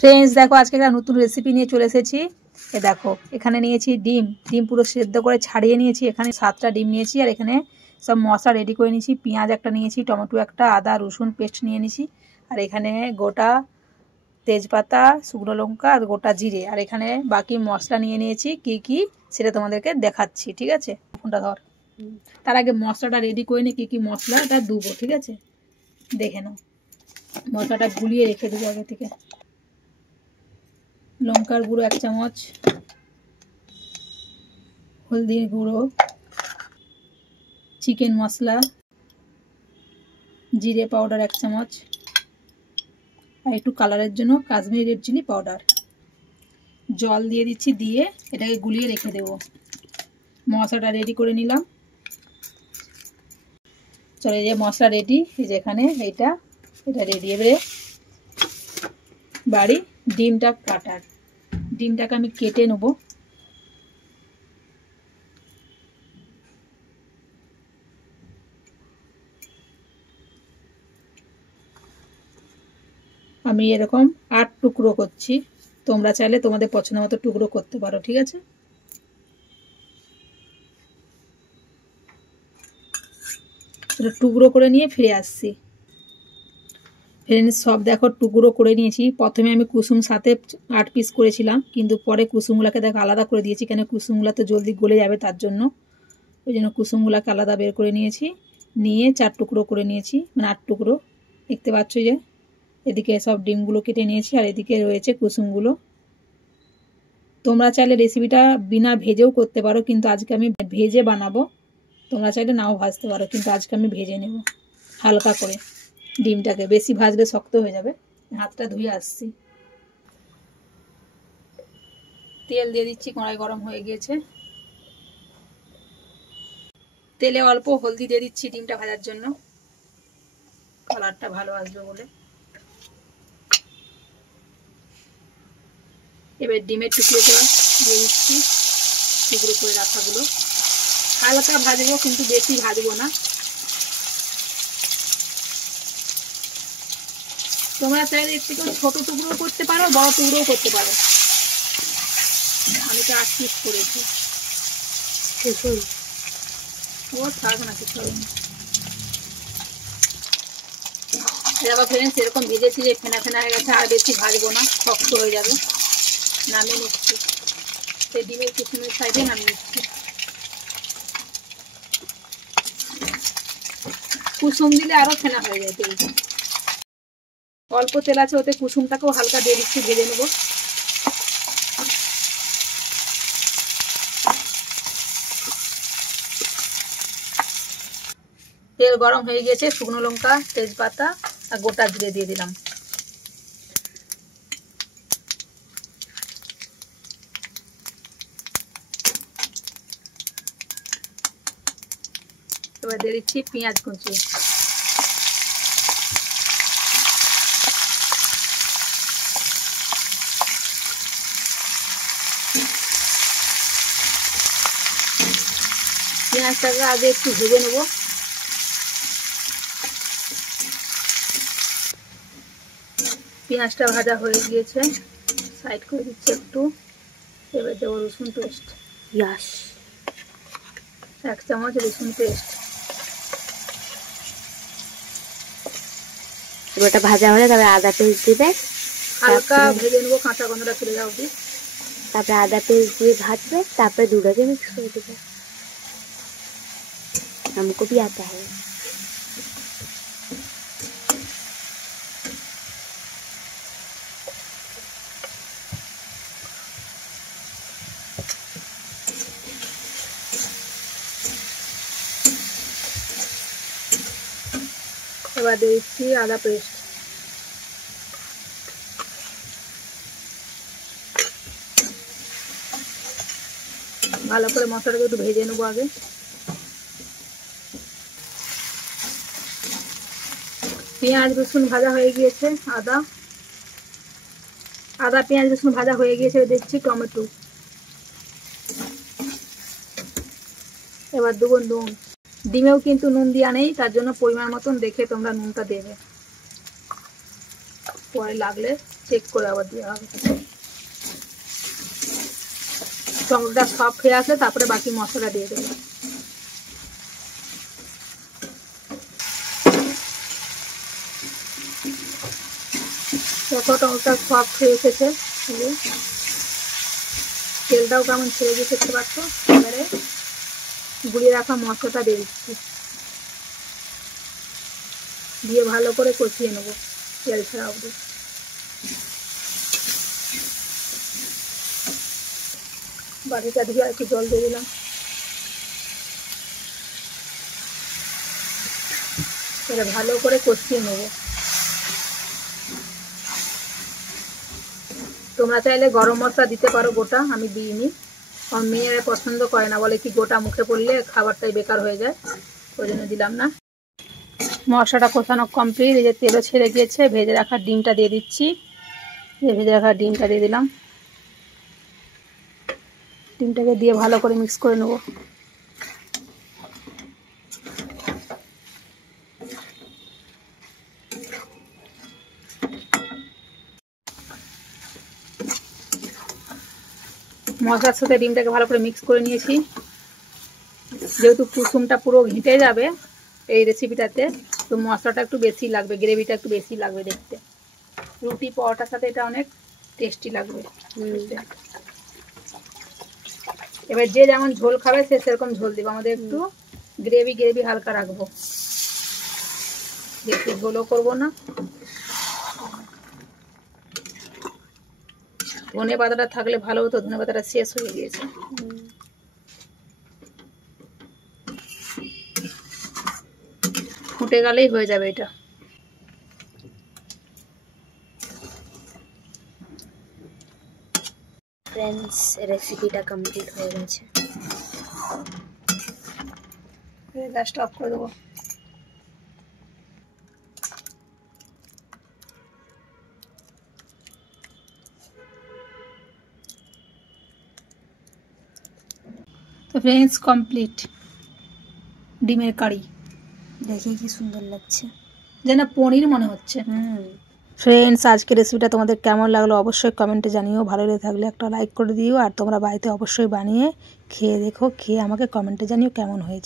फ्रेंड्स देखो आज के एक नतून रेसिपि নিয়ে চলে এসেছি। এই দেখো এখানে নিয়েছি ডিম, ডিম পুরো সেদ্ধ করে ছাড়িয়ে নিয়েছি। এখানে 7টা ডিম নিয়েছি আর এখানে সব মশলা রেডি করে নিয়েছি। পেঁয়াজ একটা নিয়েছি, টমেটো একটা, আদা রসুন পেস্ট নিয়ে নিয়েছি আর এখানে গোটা তেজপাতা, শুকনো লঙ্কা আর গোটা জিরে আর এখানে বাকি মশলা নিয়ে নিয়েছি। কি কি সেটা তোমাদেরকে দেখাচ্ছি, ঠিক আছে? ফোনটা ধর। তার আগে মশলাটা রেডি করে নি, কি কি মশলাটা দেবো, ঠিক আছে? দেখে নাও। মশলাটা গুলিয়ে রেখে দেবো আগে থেকে। লঙ্কার গুঁড়ো 1 চামচ, হলদির গুঁড়ো, চিকেন মশলা, জিরে পাউডার 1 চামচ আর একটু কালারের জন্য কাশ্মীরি রেড চিলি পাউডার। জল দিয়ে দিচ্ছি, দিয়ে এটাকে গুলিয়ে রেখে দেব। মশলাটা রেডি করে নিলাম। চলো এই যে মশলা রেডি, এই যে এখানে এটা রেডি। এবারে বাড়ি ডিমটা কাটার, ডিমটাকে আমি কেটে নেব। আমি এরকম 8 টুকরো করছি, তোমরা চাইলে তোমাদের পছন্দ মতো টুকরো করতে পারো, ঠিক আছে? টুকরো করে নিয়ে ফিরে আসছি। ফ্রেন্ডস সব দেখো টুকরো করে নিয়েছি। প্রথমে আমি কুসুম সাথে 8 পিস করেছিলাম, কিন্তু পরে কুসুমগুলোকে দেখো আলাদা করে দিয়েছি, কেন কুসুমগুলো তো জলদি গলে যাবে, তার জন্য ওই জন্য কুসুমগুলোকে আলাদা বের করে নিয়েছি। নিয়ে 4 টুকরো করে নিয়েছি, মানে 8 টুকরো। দেখতে পাচ্ছ যে এদিকে সব ডিমগুলো কেটে নিয়েছি আর এদিকে রয়েছে কুসুমগুলো। তোমরা চাইলে রেসিপিটা বিনা ভেজেও করতে পারো, কিন্তু আজকে আমি ভেজে বানাবো। তোমরা চাইলে নাও ভাজতে পারো, কিন্তু আজকে আমি ভেজে নেব হালকা করে ডিমটাকে। বেশি ভাজলে শক্ত হয়ে যাবে। হাতটা ধুয়ে আসছি। তেল দিয়ে দিচ্ছি, কড়াই গরম হয়ে গিয়েছে। তেলে অল্প হলদি দিয়ে দিচ্ছি ডিমটা ভাজার জন্য, কালারটা ভালো আসবে বলে। এবার ডিমের টুকরোটা দিয়ে দিচ্ছি, টুকরো করে রাখাগুলো। হালকা ভাজবো, কিন্তু বেশি ভাজবো না। তোমরা চাইলে একটু ছোট টুকরো করতে পারো, বড় টুকরোও করতে পারো। আমি তো 8 পিস করেছি। ও থাক না, কিছু হবে না। এবার ফ্রেন্ডস এরকম ভেজেছি যে ফেনা ফেনা হয়ে গেছে, আর বেশি ভাজবো না, শক্ত হয়ে যাবে। নামিয়ে নিচ্ছি, সেই ডিমের কুসুমের সাইডে নামিয়ে নিচ্ছি। কুসুম দিলে আরো ফেনা হয়ে যায় তেলটা। অল্প তেল আছে, ওতে কুসুমটাকেও হালকা দিয়ে দিচ্ছি, ভেজে নেবো। তেল গরম হয়ে গেছে, শুকনো লঙ্কা, তেজপাতা আর গোটা জিরে দিয়ে দিলাম। এবার দিয়ে দিচ্ছি পেঁয়াজ কুচি। পেঁয়াজটাকে আগে একটু ভেজে নেব। পেঁয়াজটা ভাজা হয়ে গিয়েছে, সাইড করে দিচ্ছি একটু। এবার দেবো রসুন পেস্ট। 1 চামচ রসুন পেস্ট। ওটা ভাজা হলে তারপরে আদা পেস্ট দিবে, হালকা ভেজে নেবো, কাঁচা গন্ধটা চলে যাওয়া অবধি। তারপরে আদা পেস্ট দিয়ে ভাজবে, তারপরে দুটোকে মিক্স করে দেবে। हमको भी आता है। এবার দিচ্ছি আদা পেস্ট। ভালো করে মশলাটাকে একটু ভেজে নেবো আগে। পেঁয়াজ রসুন ভাজা হয়ে গিয়েছে, আদা পেঁয়াজ রসুন ভাজা হয়ে গিয়েছে। দিচ্ছি টমেটো। এবার দেবো নুন। ডিমেও কিন্তু নুন দেওয়া নেই, তার জন্য পরিমাণ মতন দেখে তোমরা নুনটা দেবে, পরে লাগলে চেক করে আবার দেওয়া হবে। টমেটোটা সফট হয়ে আসলে তারপরে বাকি মশলা দিয়ে দেবো। দেখো টমেটোটা সফট হয়ে এসেছে, তেলটাও কেমন ছেড়ে দিয়ে দেখতে পাচ্ছ। এবারে গুঁড়িয়ে রাখা মশলাটা দিয়ে দিচ্ছি, দিয়ে ভালো করে কষিয়ে নেবো তেল ছাড়া অবধি। বাটিটা দিয়ে একটু জল দিয়ে দিলাম। এবারে ভালো করে কষিয়ে নেবো। তোমরা চাইলে গরম মশলা দিতে পারো গোটা, আমি দিইনি। আমার মেয়েরা পছন্দ করে না, বলে কি গোটা মুখে পড়লে খাবারটাই বেকার হয়ে যায়, ওই জন্য দিলাম না। মশলাটা কষানো কমপ্লিট। এই যে তেলও ছেড়ে গিয়েছে, ভেজে রাখা ডিমটা দিয়ে দিচ্ছি। ভেজে রাখা ডিমটা দিয়ে দিলাম। ডিমটাকে দিয়ে ভালো করে মিক্স করে নেব। মশলার সাথে ডিমটাকে ভালো করে মিক্স করে নিয়েছি। যেহেতু কুসুমটা পুরো ঘেঁটে যাবে এই রেসিপিটাতে, তো মশলাটা একটু বেশি লাগবে, গ্রেভিটা একটু বেশি লাগবে দেখতে। রুটি পরোটার সাথে এটা অনেক টেস্টি লাগবে। এবার যে যেমন ঝোল খাবে সে সেরকম ঝোল দেবো। আমাদের একটু গ্রেভি হালকা রাখবো, বেশি ঝোলও করবো না। ধনে পাতাটা থাকলে ভালো হতো, ধনে পাতাটা শেষ হয়ে গিয়েছে। ফুটে গেলেই হয়ে যাবে এটা। ফ্রেন্ডস, রেসিপিটা কমপ্লিট হয়ে গেছে। গ্যাসটা অফ করে দেবো। তো ফ্রেন্ডস, কমপ্লিট ডিমের কারি। দেখে কি সুন্দর লাগছে, যেন পনির মনে হচ্ছে। ফ্রেন্ডস, আজকের রেসিপিটা তোমাদের কেমন লাগলো অবশ্যই কমেন্টে জানিও। ভালো লেগে থাকলে একটা লাইক করে দিও, আর তোমরা বাড়িতে অবশ্যই বানিয়ে খেয়ে দেখো, খেয়ে আমাকে কমেন্টে জানিও কেমন হয়েছে।